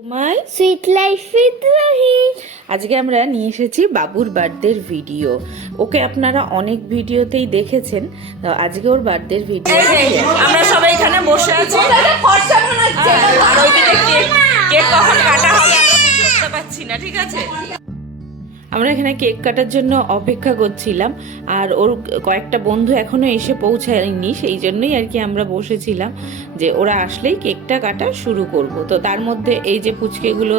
My sweet life with Rahi. আজকে আমরা নিয়ে এসেছি বাবুর বার্থডের ভিডিও। ওকে আপনারা অনেক ভিডিওতেই দেখেছেন, তো আজকে ওর বার্থডের ভিডিও। আমরা সবাই এখানে বসে আছি, আর ওইদিকে কেক কখন কাটা হবে বুঝতে পারছি না। ঠিক আছে, আমরা এখানে কেক কাটার জন্য অপেক্ষা করছিলাম, আর ওর কয়েকটা বন্ধু এখনো এসে পৌঁছায়নি, সেই জন্যই আর কি আমরা বসেছিলাম যে ওরা আসলেই কেকটা কাটা শুরু করব। তো তার মধ্যে এই যে পুচকেগুলো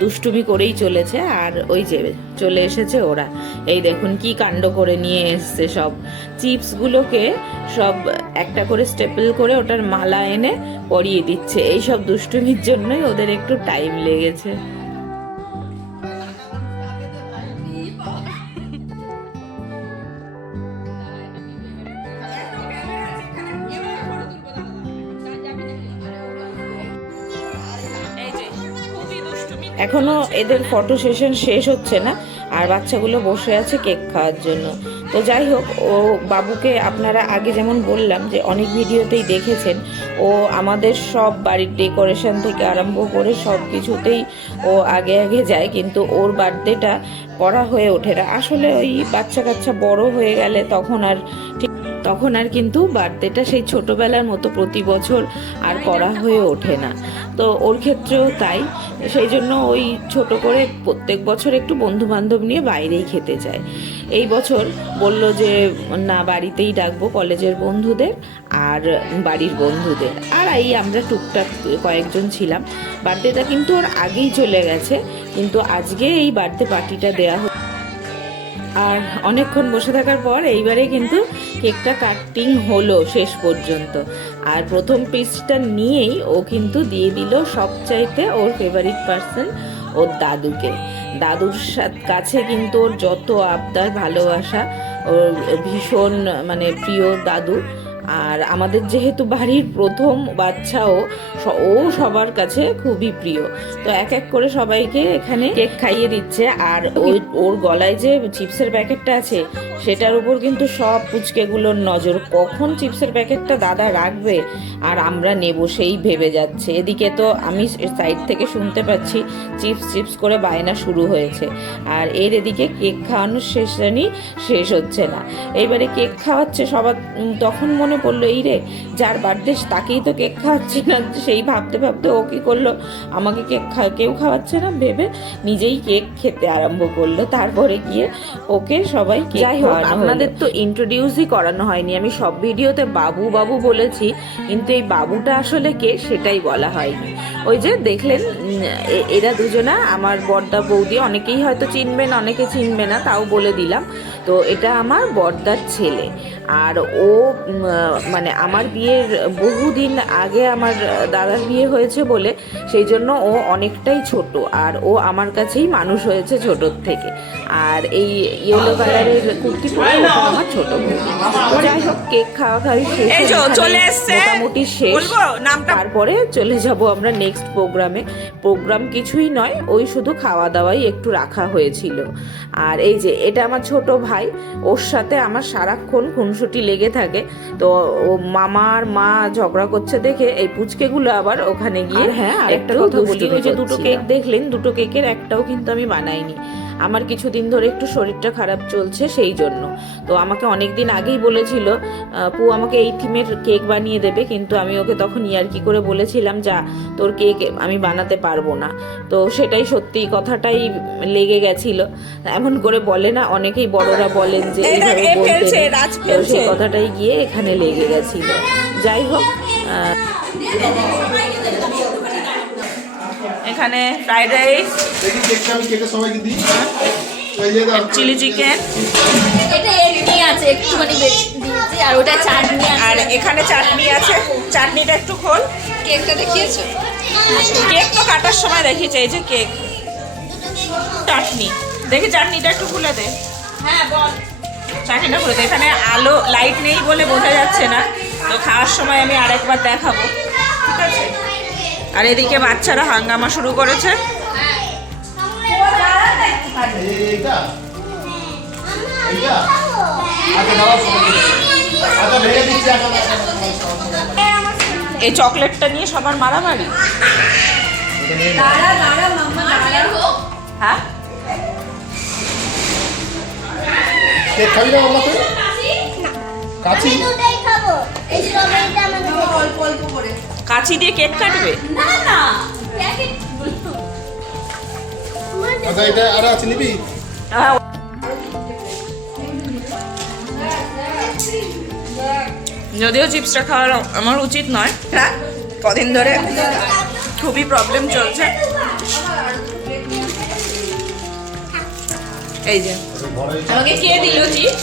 দুষ্টুমি করেই চলেছে, আর ওই যে চলে এসেছে ওরা। এই দেখুন কি কাণ্ড করে নিয়ে এসছে, সব চিপসগুলোকে সব একটা করে স্টেপল করে ওটার মালা এনে পরিয়ে দিচ্ছে। এই সব দুষ্টুমির জন্যই ওদের একটু টাইম লেগেছে। এখনো এদের ফটো সেশন শেষ হচ্ছে না, আর বাচ্চাগুলো বসে আছে কেক খাওয়ার জন্য। তো যাই হোক, ও বাবুকে আপনারা আগে যেমন বললাম যে অনেক ভিডিওতেই দেখেছেন, ও আমাদের সব বাড়ির ডেকোরেশন থেকে আরম্ভ করে সব কিছুতেই ও আগে আগে যায়, কিন্তু ওর বার্থডেটা করা হয়ে ওঠে না। আসলে ওই বাচ্চা কাচ্চা বড় হয়ে গেলে তখন আর কিন্তু বার্থডেটা সেই ছোটোবেলার মতো প্রতি বছর আর করা হয়ে ওঠে না। তো ওর ক্ষেত্রেও তাই, সেই জন্য ওই ছোট করে প্রত্যেক বছর একটু বন্ধু বান্ধব নিয়ে বাইরেই খেতে যায়। এই বছর বলল যে না, বাড়িতেই ডাকবো কলেজের বন্ধুদের আর বাড়ির বন্ধুদের, আর এই আমরা টুকটাক কয়েকজন ছিলাম। বার্থডেটা কিন্তু ওর আগেই চলে গেছে, কিন্তু আজকে এই বার্থডে পার্টিটা দেওয়া হচ্ছে। আর অনেকক্ষণ বসে থাকার পর এইবারে কিন্তু কেকটা কাটিং হলো শেষ পর্যন্ত। আর প্রথম পিসটা নিয়েই ও কিন্তু দিয়ে দিল সবচাইতে ওর ফেভারিট পার্সন, ওর দাদুকে। দাদুর কাছে কিন্তু ওর যত আবদার ভালোবাসা, ওর ভীষণ মানে প্রিয় দাদু। আর আমাদের যেহেতু বাড়ির প্রথম বাচ্চাও, ও সবার কাছে খুবই প্রিয়। তো এক এক করে সবাইকে এখানে কেক খাইয়ে দিচ্ছে। আর ওর গলায় যে চিপসের প্যাকেটটা আছে সেটার উপর কিন্তু সব পুচকেগুলোর নজর, কখন চিপসের প্যাকেটটা দাদা রাখবে আর আমরা নেব সেই ভেবে যাচ্ছে। এদিকে তো আমি সাইড থেকে শুনতে পাচ্ছি চিপস চিপস করে বায়না শুরু হয়েছে, আর এর এদিকে কেক খাওয়ানোর শেষ হচ্ছে না। এইবারে কেক খাওয়াচ্ছে সবার, তখন মনে পড়লো এই রে, যার বার্থডে তাকেই তো কেক খাওয়াচ্ছে না। সেই ভাবতে ভাবতে ও কি করলো, আমাকে কেউ খাওয়াচ্ছে না ভেবে নিজেই কেক খেতে আরম্ভ করলো। তারপরে গিয়ে ওকে সবাই যাই হোক, আপনাদের তো ইন্ট্রোডিউসই করানো হয়নি। আমি সব ভিডিওতে বাবু বাবু বলেছি, কিন্তু এই বাবুটা আসলে কে সেটাই বলা হয়নি। ওই যে দেখলেন, এরা দুজনা আমার বড়দা বৌদি, অনেকেই হয়তো চিনবেন অনেকে চিনবে না, তাও বলে দিলাম। তো এটা আমার বড়দার ছেলে, আর ও মানে আমার বিয়ের বহুদিন আগে আমার দাদার বিয়ে হয়েছে বলে সেই জন্য ও অনেকটাই ছোট, আর ও আমার কাছেই মানুষ হয়েছে ছোটোর থেকে। আর এই ইয়েলো কালারের কুর্তি পরে আমার ছোট বউ। যাই হোক, কেক খাওয়া মোটামুটি শেষ। তারপরে চলে যাব আমরা নেক্সট প্রোগ্রাম কিছুই নয়, ওই শুধু খাওয়া দাওয়াই একটু রাখা হয়েছিল। আর এই যে এটা আমার ছোট ভাই, ওর সাথে আমার সারাক্ষণ খুনসুটি লেগে থাকে। তো ও মামার মা ঝগড়া করছে দেখে এই পুচকেগুলো আবার ওখানে গিয়ে, হ্যাঁ আরেকটা কথা বলি, ওই যে দুটো কেক দেখলেন, দুটো কেকের একটাও কিন্তু আমি বানাইনি। আমার কিছুদিন ধরে একটু শরীরটা খারাপ চলছে, সেই জন্য। তো আমাকে অনেক দিন আগেই বলেছিল পু আমাকে এই থিমের কেক বানিয়ে দেবে, কিন্তু আমি ওকে তখন ইয়ার্কি করে বলেছিলাম যা, তোর কেক আমি বানাতে পারবো না। তো সেটাই সত্যি, কথাটাই লেগে গেছিল। এমন করে বলে না, অনেকেই বড়রা বলেন যে এইভাবে বলতে, সেই কথাটাই গিয়ে এখানে লেগে গেছিল। যাই হোক, এখানে ফ্রাইড রাইস, চিলি চিকেন, আর ওটা চাটনি, আর এখানে চাটনি আছে। চাটনিটা একটু খোল। কেকটা দেখিয়েছো? কেক তো কাটার সময় দেখিয়েছে। এই যে কেক, চাটনি দেখি, চাটনিটা একটু খুলে দে। হ্যাঁ বল। চাটনিটা খুলে দে। এখানে আলো লাইট নেই বলে বোঝা যাচ্ছে না, তো খাওয়ার সময় আমি আরেকবার দেখাবো, ঠিক আছে? আর এদিকে বাচ্চারা হাঙ্গামা শুরু করেছে। এই চকলেটটা নিয়ে সবার মারামারি। দাঁড়া দাঁড়া মাম্মা দাঁড়া হ্যাঁ কেক খাবি না মাম্মা তুই? কাছি দুটোই খাবো এই স্ট্রবেরিটা আমাকে দে। অল্প অল্প করে কাঁচি দিয়ে কেক কাটবে? না না প্যাকেট আচ্ছা এটা আর আছে নিবি? হ্যাঁ। যদিও চিপসটা খাওয়ার আমার উচিত নয়, হ্যাঁ কদিন ধরে খুবই প্রবলেম চলছে। এই যে আমাকে কে দিল চিপস?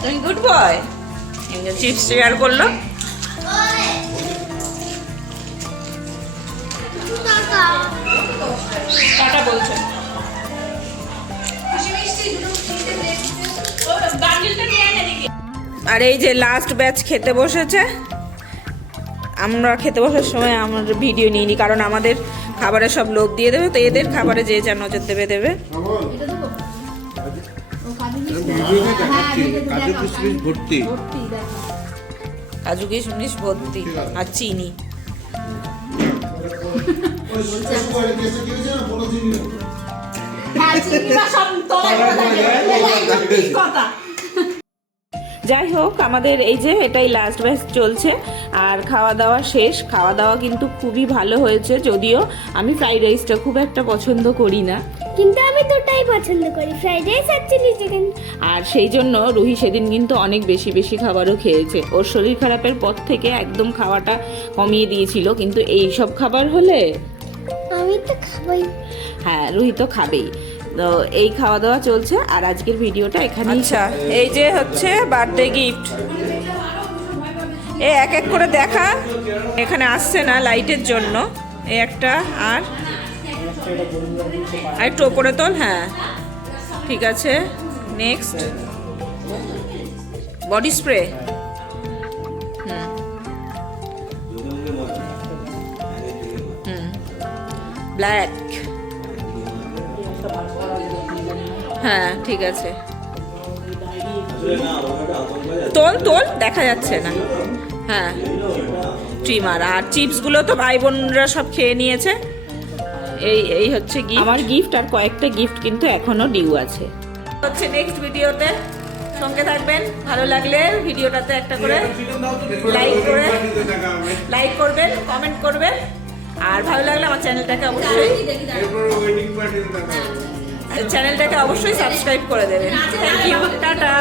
তুমি গুড বয়। চিপস শেয়ার করলো। টাটা বলছে। আর এই যে লাস্ট ব্যাচ খেতে বসেছে। আমরা খেতে বসার সময় আমরা ভিডিও নিইনি, কারণ আমাদের খাবারে সব লোভ দিয়ে দেবে, তো এদের খাবারে যে যা নজর দেবে দেবে। কাজু কিশমিশ ভর্তি। কাজু কিশমিশ ভর্তি আর চিনি। যাই হোক, আমাদের এই যে এটাই লাস্ট ব্যাচ চলছে আর খাওয়া দাওয়া শেষ। খাওয়া দাওয়া কিন্তু খুবই ভালো হয়েছে, যদিও আমি ফ্রাইড রাইসটা খুব একটা পছন্দ করি না, কিন্তু আমি দুটাই পছন্দ করি, ফ্রাইড রাইস আর চিলি চিকেন। আর সেই জন্য রুহি সেদিন কিন্তু অনেক বেশি বেশি খাবারও খেয়েছে। ওর শরীর খারাপের পর থেকে একদম খাওয়াটা কমিয়ে দিয়েছিল, কিন্তু এই সব খাবার হলে আমি তো খাবই। হ্যাঁ রুহি তো খাবেই। তো এই খাওয়া দাওয়া চলছে আর আজকের ভিডিওটা এখানে। আচ্ছা এই যে হচ্ছে বার্থডে গিফট, এই এক এক করে দেখা। এখানে আসছে না লাইটের জন্য, এই একটা আর একটু ওপরে তোল। হ্যাঁ ঠিক আছে, নেক্সট বডি স্প্রে। ব্ল্যাক। হ্যাঁ ঠিক আছে, তোল তোল, দেখা যাচ্ছে না। হ্যাঁ ট্রিমার আর চিপসগুলো তো ভাই বোনরা সব খেয়ে নিয়েছে। এই হচ্ছে গিফট, আমার গিফট। আর কয়েকটা গিফট কিন্তু এখনো ডিউ আছে। হচ্ছে নেক্সট ভিডিওতে সঙ্গে থাকবেন। ভালো লাগলে ভিডিওটাতে একটা করে লাইক করবেন, কমেন্ট করবেন, আর ভালো লাগলে আমার চ্যানেলটাকে অবশ্যই সাবস্ক্রাইব করে দেবেন। Thank you, tata.